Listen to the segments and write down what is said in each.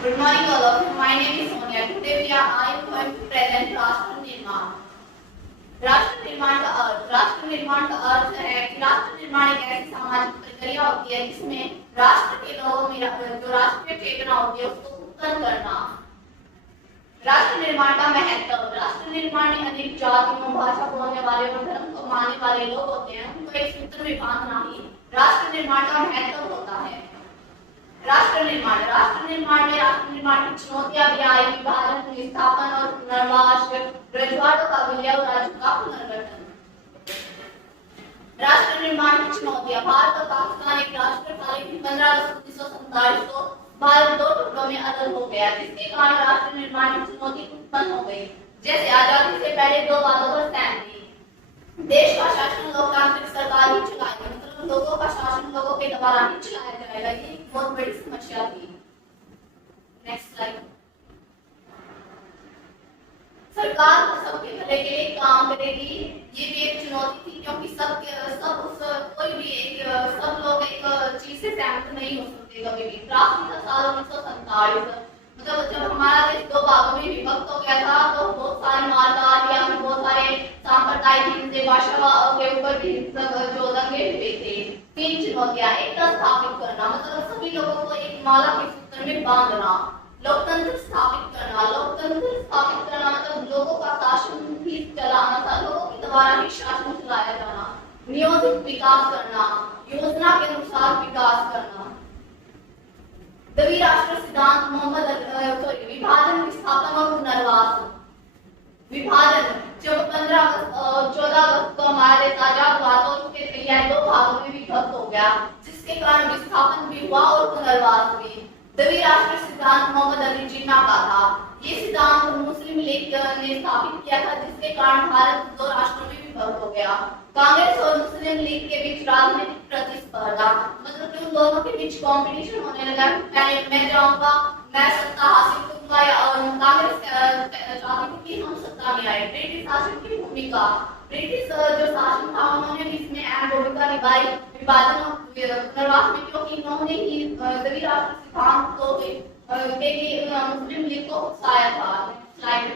Good morning all of you. My name is Sonia. Today I am going to present राष्ट्र निर्माण। राष्ट्र निर्माण का अर्थ, राष्ट्र निर्माण का अर्थ है कि राष्ट्र निर्माण एक ऐसी सामाजिक प्रक्रिया होती है जिसमें राष्ट्र के लोगों में जो राष्ट्रीय चेतना होती है उसको उत्पन्न करना। राष्ट्र निर्माण का महत्व, राष्ट्र निर्माण में अनेक जातियों, भाषा बोलने वाले और धर्म को मानने वाले लोग होते हैं, उनको एक सूत्र में बांधना ही राष्ट्र निर्माण का महत्व होता है। राष्ट्र निर्माण, राष्ट्र निर्माण में राष्ट्र निर्माण की चुनौतियां भी आई, विभाजन, विस्थापन और पुनर्वास, ब्रजवाड़ों का विलय और राज्य का पुनर्गठन। राष्ट्र निर्माण की चुनौतियां, भारत और पाकिस्तान एक राष्ट्र था, लेकिन 15 अगस्त 1947 को भारत दो टुकड़ों में अलग हो गया, जिसके कारण राष्ट्र निर्माण की चुनौती उत्पन्न हो गई। जैसे आजादी से पहले दो बातों पर सहमति, देश का शासन लोकतांत्रिक सरकार ही चलाएगी, मतलब लोगों का शासन लोगों के द्वारा ही चलाया जाएगा, ये एक बहुत बड़ी समस्या थी। Next slide. सरकार सबके भले के लिए काम करेगी, ये भी एक चुनौती थी, क्योंकि कोई भी सब लोग एक चीज से सहमत नहीं हो सकते कभी भी। क्रांति का साल 1947, मतलब जब हमारा देश दो भागों में विभक्त हो गया था, तो बहुत सारे मारकाट या बहुत सारे सांप्रदायिक हिंसे, भाषा के ऊपर भी जो दंगे हुए थे। तीन चुनौतियां, एकता स्थापित करना, मतलब सभी लोगों को एक माला के सूत्र में बांधना। लोकतंत्र स्थापित करना, लोकतंत्र स्थापित करना मतलब लोगों का शासन भी चलाना था, लोगों के द्वारा ही शासन चलाया जाना। नियोजित विकास करना, योजना के अनुसार विकास करना। द्विराष्ट्र सिद्धांत विभाजन, विस्थापन और पुनर्वास। विभाजन, जब 14 अगस्त को हमारा देश आजाद हुआ तो उसके यह दो भागों में विभक्त हो गया, जिसके कारण विस्थापन भी हुआ और पुनर्वास भी। द्विराष्ट्र सिद्धांत मोहम्मद अली जिन्ना का था, ये सिद्धांत मुस्लिम लीग ने स्थापित किया था, जिसके कारण भारत दो राष्ट्रों में विभक्त हो गया। कांग्रेस और मुस्लिम लीग के बीच राजनीतिक प्रतिस्पर्धा, मतलब कि उन दोनों के बीच कंपटीशन होने लगा, मैं जाऊंगा, मैं सत्ता हासिल करूंगा, और कांग्रेस चाहती थी कि हम सत्ता में आए। ब्रिटिश शासन की भूमिका, ब्रिटिश जो शासन था उन्होंने भी इसमें अहम भूमिका निभाई विभाजन और पुनर्वास में, क्योंकि इन्होंने ही द्विराष्ट्र सिद्धांत के लिए मुस्लिम लीग को उकसाया था। स्लाइड।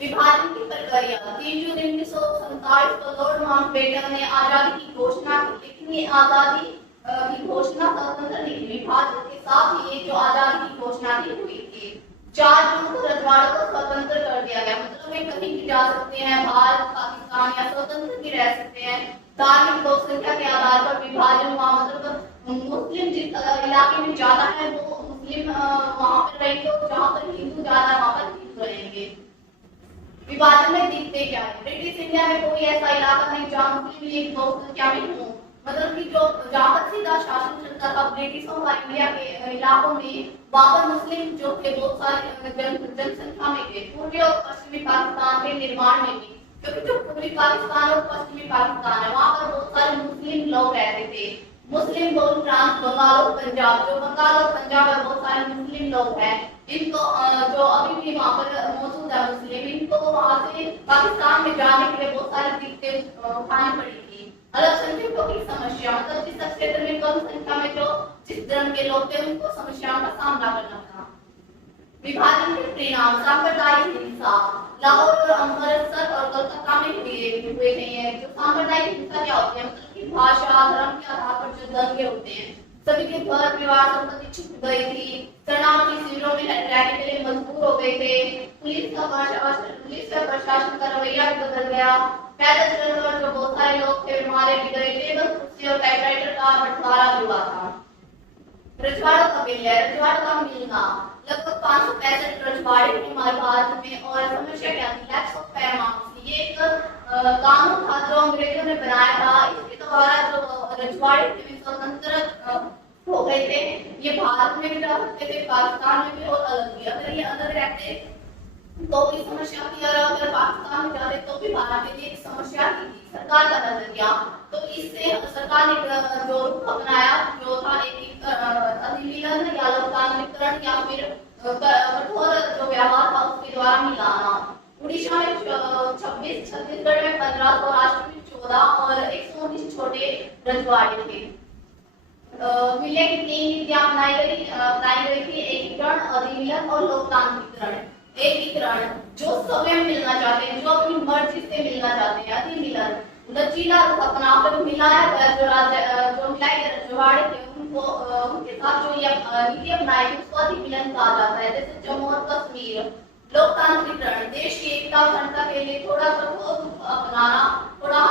विभाजन की प्रक्रिया, 3 जून 1947 को लॉर्ड माउंटबेटन ने आजादी की घोषणा की, लेकिन ये आजादी की घोषणा स्वतंत्र नहीं, विभाजन के साथ ही ये जो आजादी की घोषणा की हुई थी। 4 जून को रजवाड़ों को स्वतंत्र कर दिया गया, मतलब वे कहीं भी जा सकते हैं, भारत, पाकिस्तान या स्वतंत्र भी रह सकते हैं। धार्मिक लोकसंख्या के आधार पर विभाजन हुआ, मतलब मुस्लिम जिस इलाके में ज्यादा है वो मुस्लिम वहां पर रहेंगे, जहाँ पर हिंदू ज्यादा है वहां पर हिंदू रहेंगे। विभाजन में दिखते क्या है, ब्रिटिश इंडिया में कोई ऐसा इलाका नहीं जहाँ मुस्लिम लीग लोकसंख्या में हो, मतलब कि जो जहाँ पर सीधा शासन चलता था ब्रिटिशों का इंडिया के इलाकों में, वहाँ पर मुस्लिम जो थे बहुत सारे जनसंख्या में थे। पूर्वी और पश्चिमी पाकिस्तान के निर्माण में भी, क्योंकि जो पूर्वी पाकिस्तान और पश्चिमी पाकिस्तान है वहाँ पर बहुत सारे मुस्लिम लोग रहते थे। मुस्लिम बहुल प्रांत बंगाल और पंजाब, जो बंगाल और पंजाब में बहुत सारे मुस्लिम लोग हैं, इनको जो अभी भी वहाँ पर मौजूद है मुस्लिम, इनको वहाँ से पाकिस्तान में जाने के लिए बहुत सारी दिक्कतें उठानी पड़ी थी। अल्पसंख्यकों की समस्या, मतलब जिस क्षेत्र में कम संख्या में जो जिस धर्म के लोग थे उनको समस्याओं का सामना करना था। विभाजन के परिणाम, सांप्रदायिक हिंसा, लाहौर और अमृतसर और कलकत्ता में हुए नहीं है। जो सांप्रदायिक हिंसा क्या होती है, मतलब कि भाषा, धर्म के आधार पर जो दंगे होते हैं, सभी के घर परिवार संपत्ति छूट गई थी, शरणार्थी शिविरों में रहने के लिए मजबूर हो गए थे, पुलिस का प्रशासन का रवैया भी बदल गया, पैदल चलने और जो बहुत सारे लोग थे मारे भी गए, टेबल कुर्सी और टाइपराइटर का बंटवारा भी हुआ था। रजवाड़ों का विलय, रजवाड़ों का मिलना, लगभग 565 रजवाड़े थे हमारे भारत में, और समस्या क्या थी, लैक्स ऑफ पैरामाउंट, ये एक कानून था जो अंग्रेजों ने बनाया था, इसके द्वारा जो रजवाड़े थे स्वतंत्र हो गए थे, ये भारत में भी जा सकते थे, पाकिस्तान में भी और अलग भी। अगर ये अलग रहते तो भी समस्या थी, और अगर पाकिस्तान में जाते तो भी भारत के लिए एक समस्या थी। सरकार का नजरिया, तो इससे सरकार ने जो रुख अपनाया जो था एक अधिनियम या लोकतांत्रिकरण या फिर कठोर जो व्यवहार था उसके द्वारा मिलाना। उड़ीसा में 26, छत्तीसगढ़ में 15, सौराष्ट्र में 14 और 119 छोटे रजवाड़े थे। विलय की 3 नीतियां अपनाई गई थी, एकीकरण, अधिनियम और लोकतांत्रिकरण, एकीकरण, जो स्वयं मिलना चाहते हैं, जो अपनी मर्जी से मिलना चाहते हैं, अधिमिलन, लचीला अपनापन मिलाया गया, जो मिलाए गए रजवाड़े थे उनको उनके साथ जो ये नीति अपनाई थी उसको अधिमिलन कहा जाता है। जैसे जम्मू और कश्मीर, लोकतांत्रिकरण, देश की एकता अखंडता के लिए थोड़ा कठोर अपनाना, थोड़ा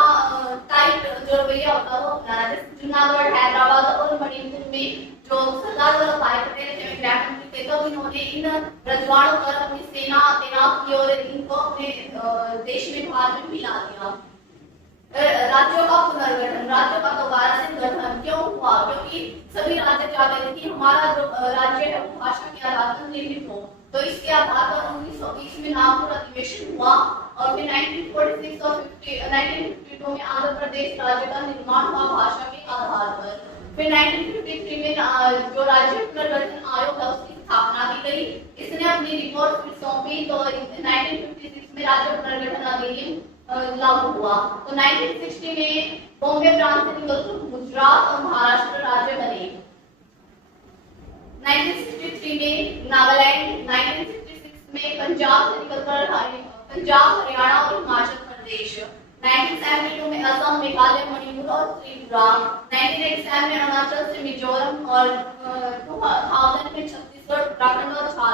टाइट जो रवैया होता है वो अपनाना। जैसे जूनागढ़, हैदराबाद और मणिपुर में जो सरदार वल्लभ भाई पटेल थे गृह मंत्री थे, तब इन्होंने इन रजवाड़ों पर अपनी सेना तैनात की और इनको अपने देश में भाग में मिला दिया। राज्यों का पुनर्गठन, राज्यों का दोबारा से गठन क्यों हुआ? क्योंकि सभी राज्य चाहते थे कि हमारा जो राज्य है वो भाषा के आधार पर निर्मित हो, तो इसके आधार पर 1920 में नागपुर अधिवेशन हुआ और फिर 1946 और 1952 में आंध्र प्रदेश राज्य का निर्माण हुआ भाषा के आधार पर। फिर 1953 में जो राज्य पुनर्गठन आयोग है उसकी स्थापना की गई, इसने अपनी रिपोर्ट फिर सौंपी, तो 1956 में राज्य पुनर्गठन अधिनियम लागू हुआ। तो 1960 में बॉम्बे प्रांत से निकलकर गुजरात और महाराष्ट्र राज्य बने। 1963 में नागालैंड, 1966 में पंजाब से निकलकर पंजाब, हरियाणा और हिमाचल प्रदेश, 1972 में असम, मेघालय, मणिपुर और त्रिपुरा, 1987 में अरुणाचल से मिजोरम और 2000 में छत्तीसगढ़, उत्तराखंड और झारखंड।